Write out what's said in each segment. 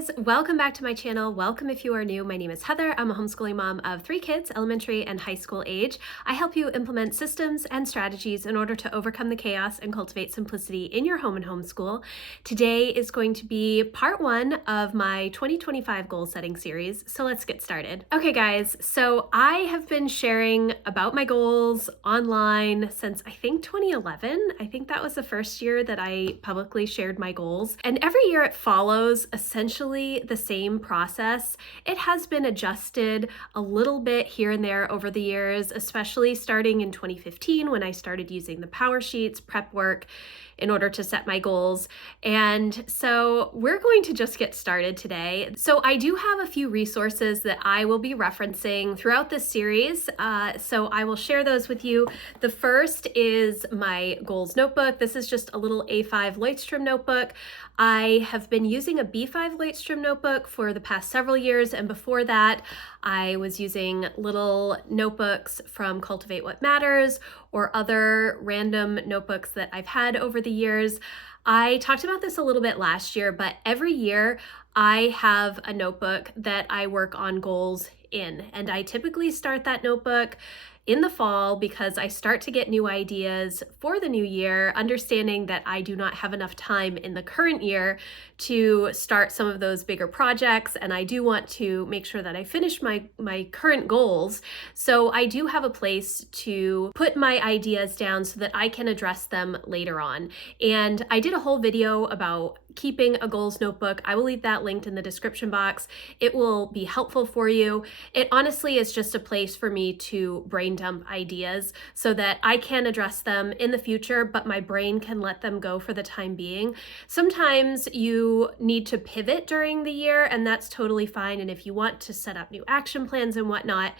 guys, welcome back to my channel. Welcome if you are new. My name is Heather. I'm a homeschooling mom of 3 kids, elementary and high school age. I help you implement systems and strategies in order to overcome the chaos and cultivate simplicity in your home and homeschool. Today is going to be part 1 of my 2025 goal setting series, so let's get started. Okay guys, so I have been sharing about my goals online since I think 2011. I think that was the first year that I publicly shared my goals, and every year it follows essentially the same process. It has been adjusted a little bit here and there over the years, especially starting in 2015 when I started using the power sheets prep work in order to set my goals. And so we're going to just get started today. So I do have a few resources that I will be referencing throughout this series. So I will share those with you. The first is my goals notebook. This is just a little A5 Leuchtturm notebook. I have been using a B5 Leuchtturm notebook for the past several years, and before that I was using little notebooks from Cultivate What Matters or other random notebooks that I've had over the years. I talked about this a little bit last year, but every year I have a notebook that I work on goals in, and I typically start that notebook in the fall because I start to get new ideas for the new year, understanding that I do not have enough time in the current year to start some of those bigger projects, and I do want to make sure that I finish my current goals. So I do have a place to put my ideas down so that I can address them later on. And I did a whole video about keeping a goals notebook. I will leave that linked in the description box. It will be helpful for you. It honestly is just a place for me to brain dump ideas so that I can address them in the future, but my brain can let them go for the time being. Sometimes you need to pivot during the year, and that's totally fine. And if you want to set up new action plans and whatnot,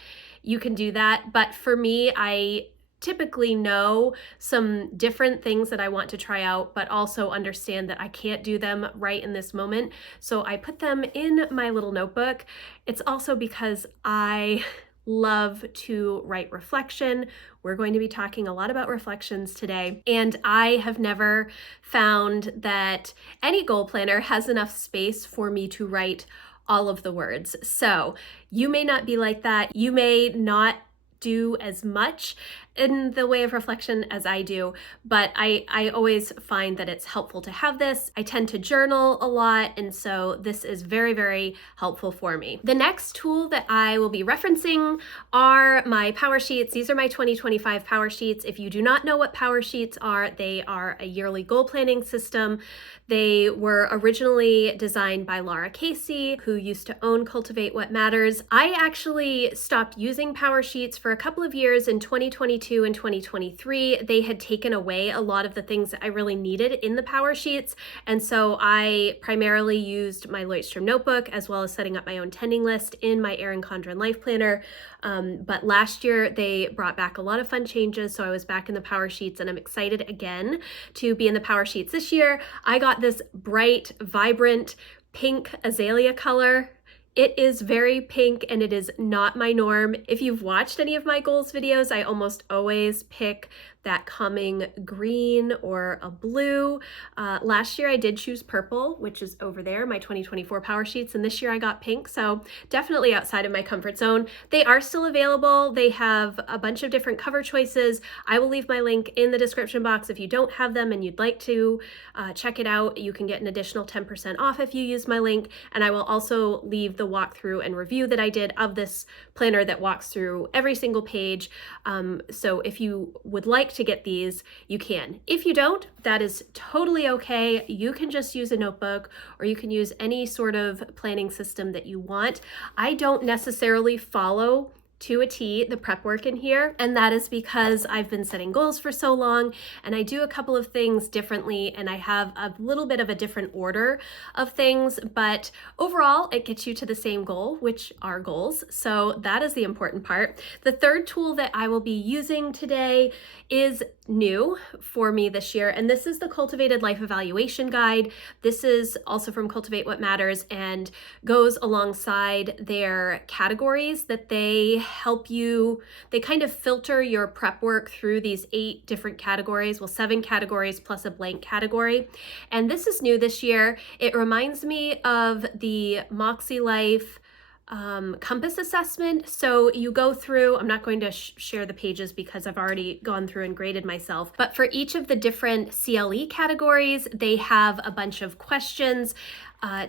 you can do that. But for me, I typically know some different things that I want to try out, but also understand that I can't do them right in this moment. So I put them in my little notebook. It's also because I love to write reflection. We're going to be talking a lot about reflections today, and I have never found that any goal planner has enough space for me to write all of the words. So you may not be like that. You may not do as much in the way of reflection as I do, but I always find that it's helpful to have this. I tend to journal a lot, and so this is very, very helpful for me. The next tool that I will be referencing are my power sheets. These are my 2025 power sheets. If you do not know what power sheets are, they are a yearly goal planning system. They were originally designed by Laura Casey, who used to own Cultivate What Matters. I actually stopped using power sheets for a couple of years in 2022 and 2023. They had taken away a lot of the things that I really needed in the power sheets, and so I primarily used my Leuchtturm notebook as well as setting up my own tending list in my Erin Condren life planner. But last year they brought back a lot of fun changes, so I was back in the power sheets, and I'm excited again to be in the power sheets this year. I got this bright, vibrant pink azalea color. It is very pink, and it is not my norm. If you've watched any of my goals videos, I almost always pick that calming green or a blue. Last year I did choose purple, which is over there, my 2024 power sheets, and this year I got pink, so definitely outside of my comfort zone. They are still available. They have a bunch of different cover choices. I will leave my link in the description box. If you don't have them and you'd like to check it out, you can get an additional 10% off if you use my link, and I will also leave the walkthrough and review that I did of this planner that walks through every single page. So if you would like to get these, you can. If you don't, that is totally okay. You can just use a notebook, or you can use any sort of planning system that you want. I don't necessarily follow to a T the prep work in here, and that is because I've been setting goals for so long, and I do a couple of things differently, and I have a little bit of a different order of things, but overall it gets you to the same goal, which are goals. So that is the important part. The third tool that I will be using today is new for me this year, and this is the Cultivated Life Evaluation Guide. This is also from Cultivate What Matters and goes alongside their categories that they help you, they kind of filter your prep work through these 8 different categories, well, 7 categories plus a blank category. And this is new this year. It reminds me of the Moxie Life compass assessment. So you go through, I'm not going to share the pages because I've already gone through and graded myself, but for each of the different CLE categories, they have a bunch of questions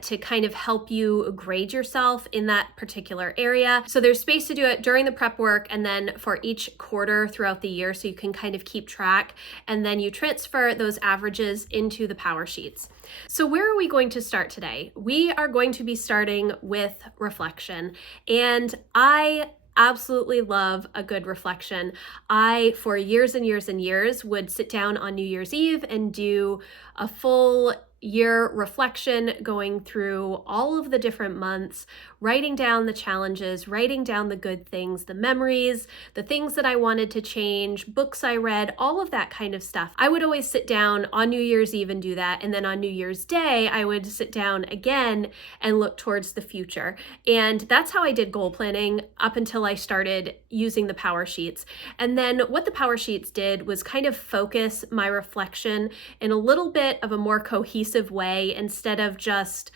to kind of help you grade yourself in that particular area. So there's space to do it during the prep work and then for each quarter throughout the year, so you can kind of keep track, and then you transfer those averages into the power sheets. So where are we going to start today? We are going to be starting with reflection, and I absolutely love a good reflection. I, for years and years and years, would sit down on New Year's Eve and do a full year reflection, going through all of the different months, writing down the challenges, writing down the good things, the memories, the things that I wanted to change, books I read, all of that kind of stuff. I would always sit down on New Year's Eve and do that. And then on New Year's Day, I would sit down again and look towards the future. And that's how I did goal planning up until I started using the power sheets. And then what the power sheets did was kind of focus my reflection in a little bit of a more cohesive way. Instead of just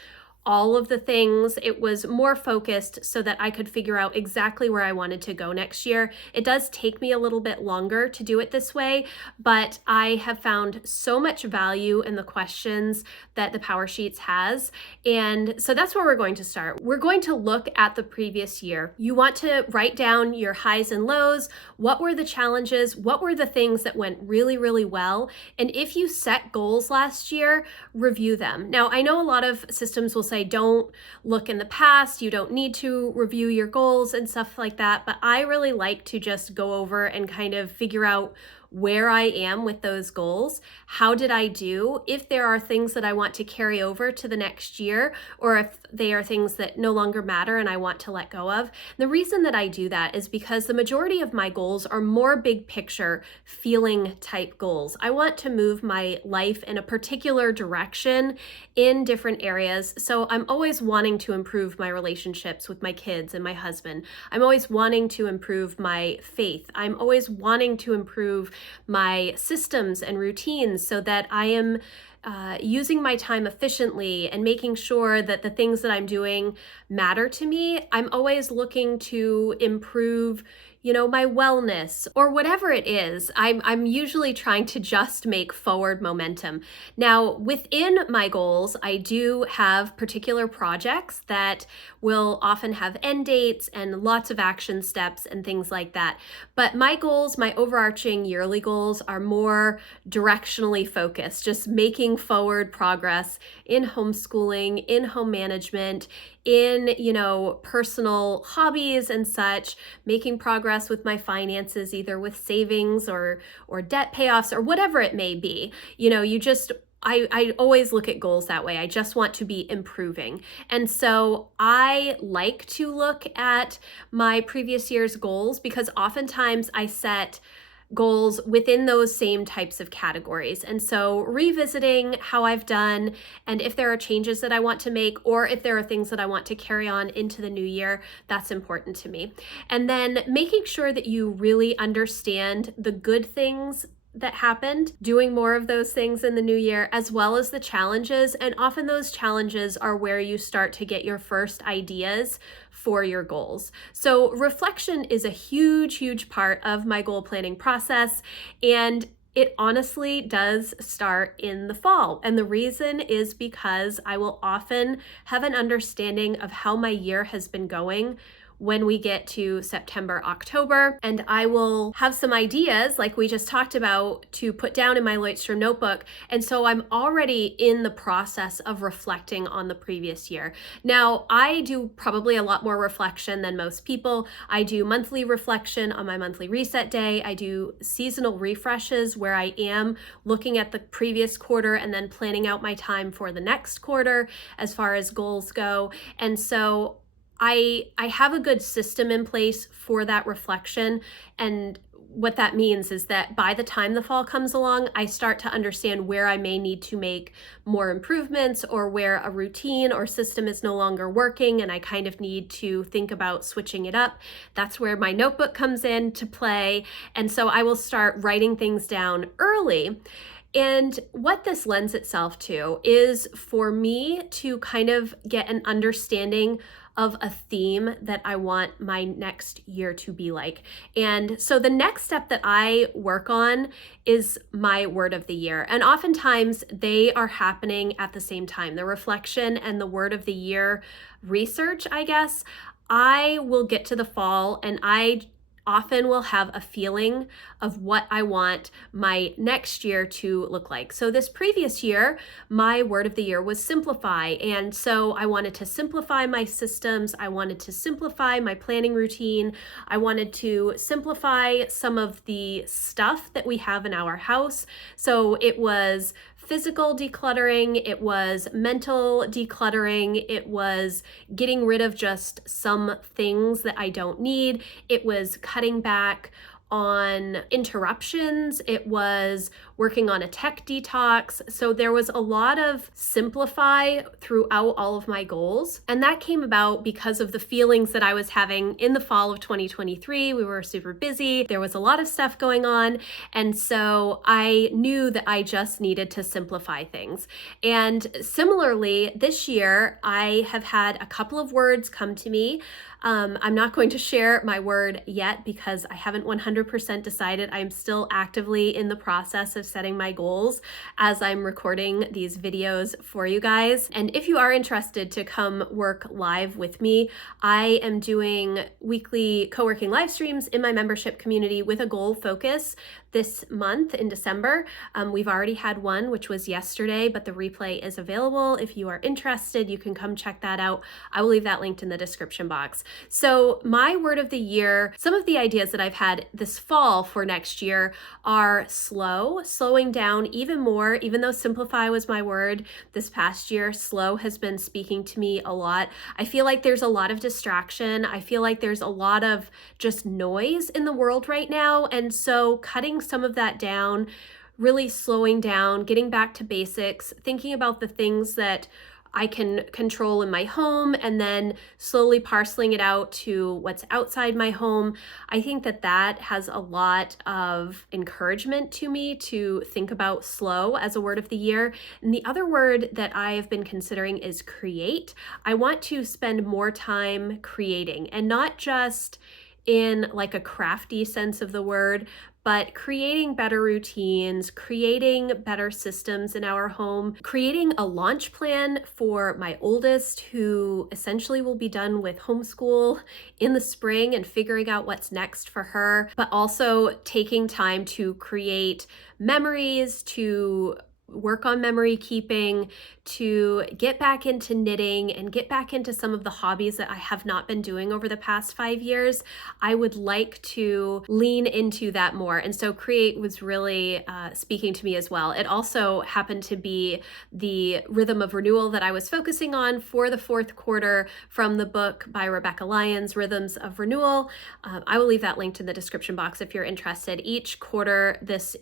all of the things, it was more focused so that I could figure out exactly where I wanted to go next year. It does take me a little bit longer to do it this way, but I have found so much value in the questions that the Power Sheets has. And so that's where we're going to start. We're going to look at the previous year. You want to write down your highs and lows. What were the challenges? What were the things that went really, really well? And if you set goals last year, review them. Now, I know a lot of systems will say, don't look in the past, you don't need to review your goals and stuff like that, but I really like to just go over and kind of figure out where I am with those goals. How did I do? If there are things that I want to carry over to the next year, or if they are things that no longer matter and I want to let go of. The reason that I do that is because the majority of my goals are more big picture, feeling type goals. I want to move my life in a particular direction in different areas. So I'm always wanting to improve my relationships with my kids and my husband. I'm always wanting to improve my faith. I'm always wanting to improve my systems and routines so that I am using my time efficiently and making sure that the things that I'm doing matter to me. I'm always looking to improve, my wellness or whatever it is. I'm usually trying to just make forward momentum. Now, within my goals, I do have particular projects that will often have end dates and lots of action steps and things like that. But my goals, my overarching yearly goals, are more directionally focused, just making forward progress in homeschooling, in home management, in, personal hobbies and such, making progress with my finances, either with savings or debt payoffs or whatever it may be. I always look at goals that way. I just want to be improving. And so I like to look at my previous year's goals because oftentimes I set goals within those same types of categories. And so revisiting how I've done and if there are changes that I want to make or if there are things that I want to carry on into the new year, that's important to me. And then making sure that you really understand the good things that happened, doing more of those things in the new year, as well as the challenges. And often those challenges are where you start to get your first ideas for your goals. So reflection is a huge, huge part of my goal planning process. And it honestly does start in the fall. And the reason is because I will often have an understanding of how my year has been going when we get to September, October, and I will have some ideas like we just talked about to put down in my Lloydstrom notebook. And so I'm already in the process of reflecting on the previous year. Now, I do probably a lot more reflection than most people. I do monthly reflection on my monthly reset day. I do seasonal refreshes where I am looking at the previous quarter and then planning out my time for the next quarter as far as goals go. And so I have a good system in place for that reflection. And what that means is that by the time the fall comes along, I start to understand where I may need to make more improvements, or where a routine or system is no longer working and I kind of need to think about switching it up. That's where my notebook comes in to play. And so I will start writing things down early. And what this lends itself to is for me to kind of get an understanding of a theme that I want my next year to be like. And so the next step that I work on is my word of the year. And oftentimes they are happening at the same time. The reflection and the word of the year research, I guess, I will get to the fall and I often will have a feeling of what I want my next year to look like. So this previous year, my word of the year was simplify. And so I wanted to simplify my systems. I wanted to simplify my planning routine. I wanted to simplify some of the stuff that we have in our house. So it was physical decluttering, it was mental decluttering, it was getting rid of just some things that I don't need, it was cutting back on interruptions, it was working on a tech detox. So there was a lot of simplify throughout all of my goals. And that came about because of the feelings that I was having in the fall of 2023. We were super busy. There was a lot of stuff going on. And so I knew that I just needed to simplify things. And similarly, this year, I have had a couple of words come to me. I'm not going to share my word yet because I haven't 100% decided. I'm still actively in the process of setting my goals as I'm recording these videos for you guys. And if you are interested to come work live with me, I am doing weekly co-working live streams in my membership community with a goal focus this month in December. We've already had one, which was yesterday, but the replay is available. If you are interested, you can come check that out. I will leave that linked in the description box. So my word of the year, some of the ideas that I've had this fall for next year are slowing down even more. Even though simplify was my word this past year, slow has been speaking to me a lot. I feel like there's a lot of distraction. I feel like there's a lot of just noise in the world right now. And so cutting some of that down, really slowing down, getting back to basics, thinking about the things that I can control in my home, and then slowly parceling it out to what's outside my home. I think that that has a lot of encouragement to me to think about slow as a word of the year. And the other word that I have been considering is create. I want to spend more time creating, and not just in like a crafty sense of the word, but creating better routines, creating better systems in our home, creating a launch plan for my oldest, who essentially will be done with homeschool in the spring, and figuring out what's next for her, but also taking time to create memories, to work on memory keeping, to get back into knitting and get back into some of the hobbies that I have not been doing over the past 5 years. I would like to lean into that more. And so create was really speaking to me as well. It also happened to be the rhythm of renewal that I was focusing on for the fourth quarter from the book by Rebecca Lyons, Rhythms of Renewal. I will leave that linked in the description box if you're interested. Each quarter this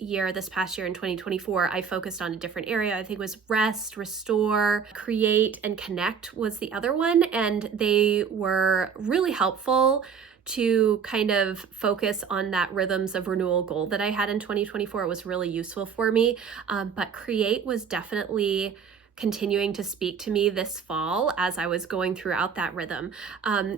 past year in 2024, I focused on a different area. I think it was rest, restore, create, and connect was the other one. And they were really helpful to kind of focus on that rhythms of renewal goal that I had in 2024. It was really useful for me. But create was definitely continuing to speak to me this fall as I was going throughout that rhythm.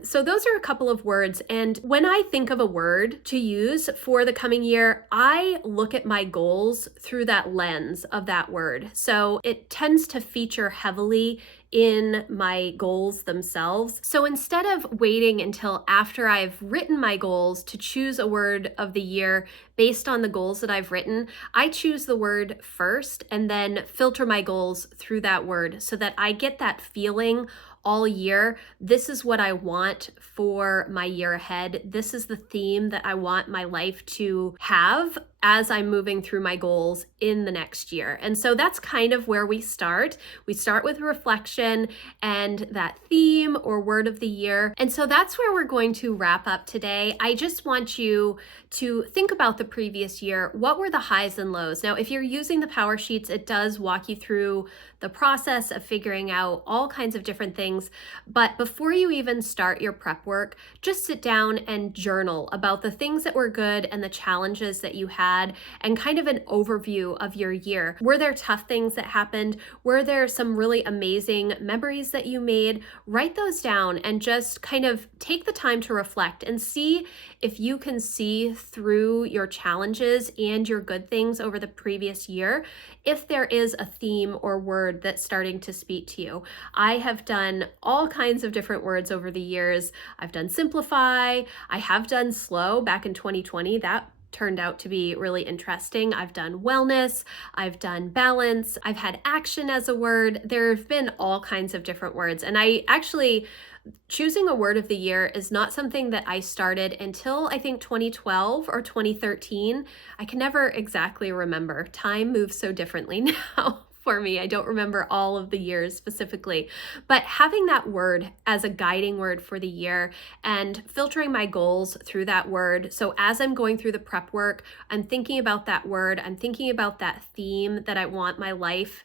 So those are a couple of words. And when I think of a word to use for the coming year, I look at my goals through that lens of that word. So it tends to feature heavily in my goals themselves. So instead of waiting until after I've written my goals to choose a word of the year based on the goals that I've written, I choose the word first and then filter my goals through that word so that I get that feeling all year. This is what I want for my year ahead. This is the theme that I want my life to have as I'm moving through my goals in the next year. And so that's kind of where we start. We start with reflection and that theme or word of the year. And so that's where we're going to wrap up today. I just want you to think about the previous year. What were the highs and lows? Now, if you're using the Power Sheets, it does walk you through the process of figuring out all kinds of different things. But before you even start your prep work, just sit down and journal about the things that were good and the challenges that you had, and kind of an overview of your year. Were there tough things that happened? Were there some really amazing memories that you made? Write those down and just kind of take the time to reflect and see if you can see through your challenges and your good things over the previous year, if there is a theme or word that's starting to speak to you. I have done all kinds of different words over the years. I've done simplify. I have done slow back in 2020. That turned out to be really interesting. I've done wellness, I've done balance, I've had action as a word. There have been all kinds of different words. And I actually, choosing a word of the year is not something that I started until I think 2012 or 2013. I can never exactly remember. Time moves so differently now. For me, I don't remember all of the years specifically, but having that word as a guiding word for the year and filtering my goals through that word. So as I'm going through the prep work, I'm thinking about that word, I'm thinking about that theme that I want my life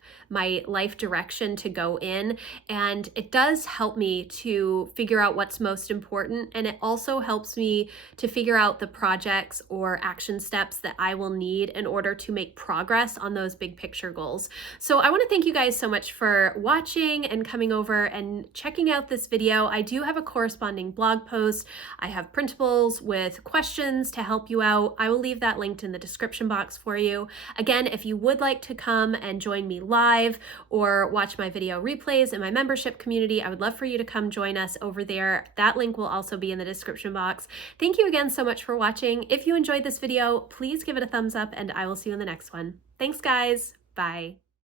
direction to go in. And it does help me to figure out what's most important. And it also helps me to figure out the projects or action steps that I will need in order to make progress on those big picture goals. So I want to thank you guys so much for watching and coming over and checking out this video. I do have a corresponding blog post. I have printables with questions to help you out. I will leave that linked in the description box for you. Again, if you would like to come and join me live or watch my video replays in my membership community, I would love for you to come join us over there. That link will also be in the description box. Thank you again so much for watching. If you enjoyed this video, please give it a thumbs up and I will see you in the next one. Thanks guys. Bye.